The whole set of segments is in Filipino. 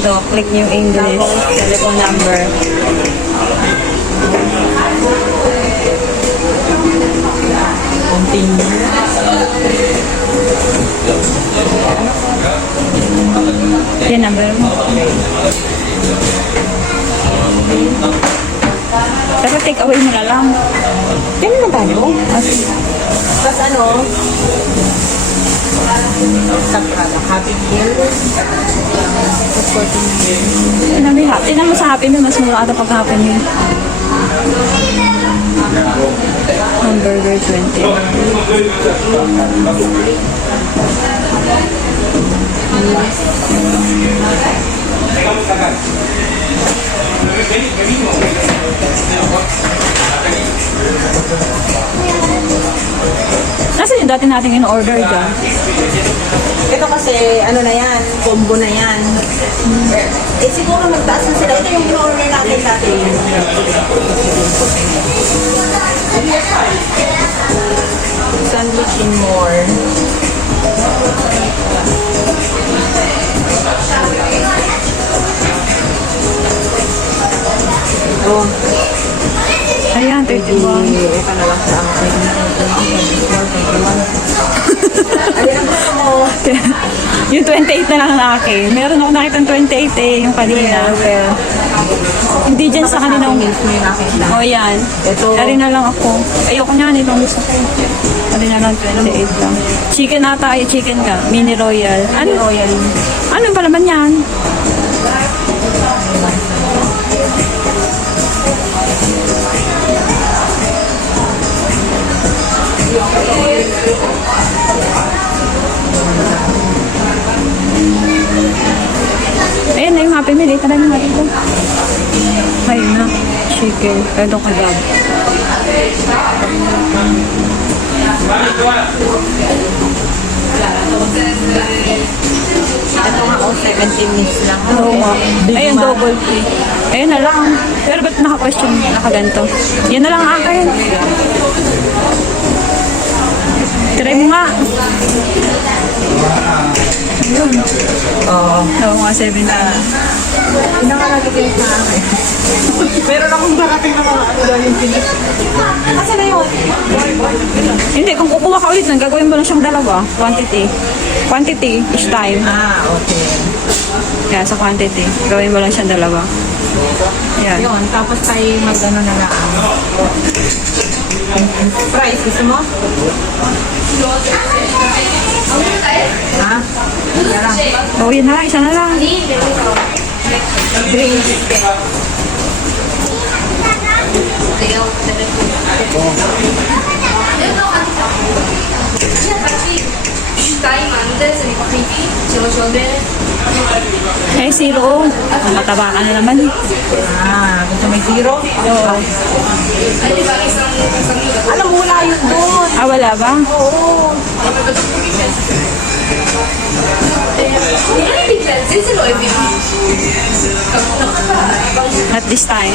So, click niyo yung English. Telephone number. Continue. Yan, number mo. Pero take away mo na lang. Yan naman tayo. Tapos ano? Happy Meal. Tingnan mo sa Happy Meal, mas mura ata pag Happy Meal. Hamburger 20. Nasaan yung dati natin in-order dyan? Ito kasi, ano na yan, combo na yan. Eh siguro magtaas na sila. Ito yung in-order natin dati. Sandwich in more. Oh, Ayan, 31. ito na lang sa akin. Ayun ang gusto mo. Yung 28 na lang ang akin. Meron ako nakitang 28 eh, yung kanina. Pero, hindi dyan sa kanina. May nakita. O yan. Ito. Dari na lang ako. Ayoko nga, itong gusto ko. Dari na lang 28 lang. Chicken ata, ay chicken ka. Mini Royal. Ano? Royal. Ano pa naman yan? Ayan na yung Happy Meal. Tara na natin ito. Ayun na. Chicken. Ito kebab. Ito nga, 17 minutes lang. Oo nga. Big Ayun, Mac. double pay. Ayun na lang. Pero ba't naka-question, nakaganto? Yan na lang ang akin. Try mo nga. Ayun. Oo. Oo nga, 7 na. Pinakalagay sa akin. Meron akong darating na mga ano dahil yung pinis. Kasi na yun. Hindi, kung kukuha ka ulit, gagawin mo lang siyang dalawa. Quantity. Quantity each time. Ah, okay. Kaya sa quantity, gawin mo lang siyang dalawa. Yan. Yun, tapos tayo mag-ano na lang. Price, gusto mo? Ha? Yan lang. Oo, yun na, isa na lang. Drinks. Eh, zero. Mataba ka na naman. Ah, gusto may zero? Oo. Alam mo, wala yun doon. Ah, wala ba? Oo. Not this time.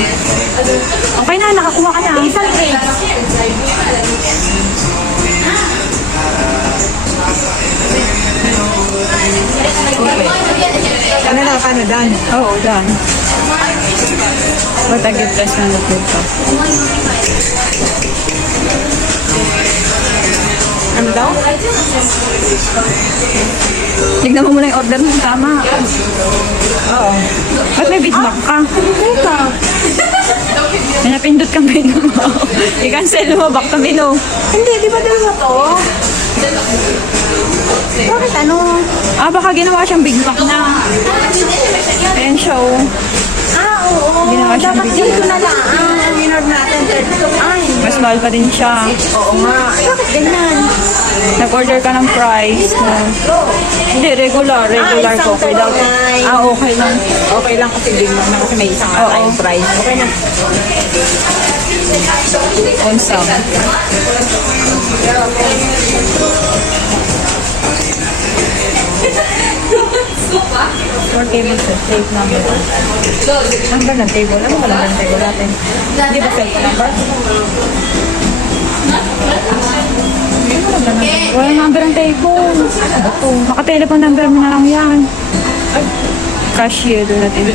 Okay na, nakakuha ka na. Isang drink. Ano na, paano dan? Oo, done. What a good best na nag ka. Ano daw? Tignan mo muna yung order mo, tama. Oo. Ba't may Big Mac ka? Teka. May napindot kang menu mo. I-cancel mo, back to menu. Hindi, di ba dalawa to? Bakit ano? Ah, baka ginawa siyang Big Mac na. Ayan siya, oh. Ah, oo. Ginawa siyang Dapat bigyan. dito na lang. Ah, minor natin. 32. Ay, Mas mahal pa din siya. oo nga. Bakit ganyan? Nag-order ka ng fries. Hindi, regular. Regular Ah, ko. isang Without, tuloy. okay lang. Okay lang kasi big na kasi may isang Oo. tayong price. Okay na. On some. Four tables set. Safe number. Number ng table. Ano ba number ng table natin? Hindi ba safe number? Wala number ang table. Naka-telephone number mo na lang yan. Cashier natin.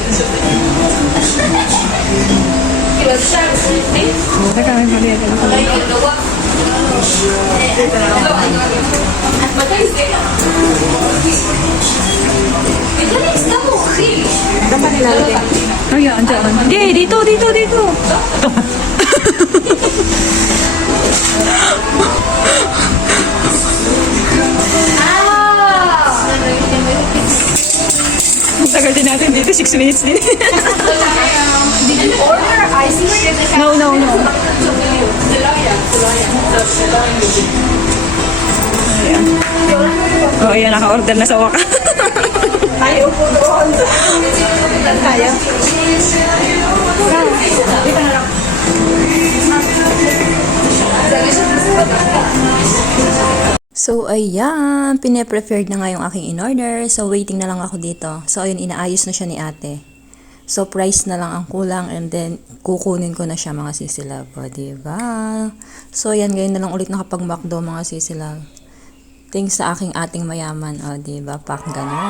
Teka, may mali ako. Saan pa nilalagay? Ayan, dyan. Hindi, dito. Ang tagal din natin dito, 6 minutes din. Did you order ice cream? No. Ayan. Oh, ayan, naka-order na sa waka. Tayo po doon. Tayo. Dito na lang. So, ayan. Pine-prepared na nga yung aking in-order. So, waiting na lang ako dito. So, ayun, inaayos na siya ni ate. So, price na lang ang kulang and then, kukunin ko na siya mga sisilab. O, diba? So, ayan, ngayon na lang ulit nakapag-McDo mga sisilab. Thanks sa aking ating mayaman. O, diba? Pak ganun.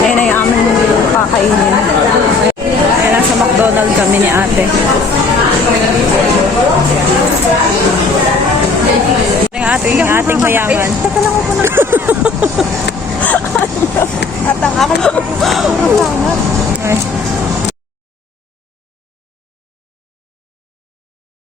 Ayun na yung aming kakainin. Ayun, nasa McDonald's kami ni ate. Yung ating mayaman. Teka lang ako na. At ang akin po. Ay.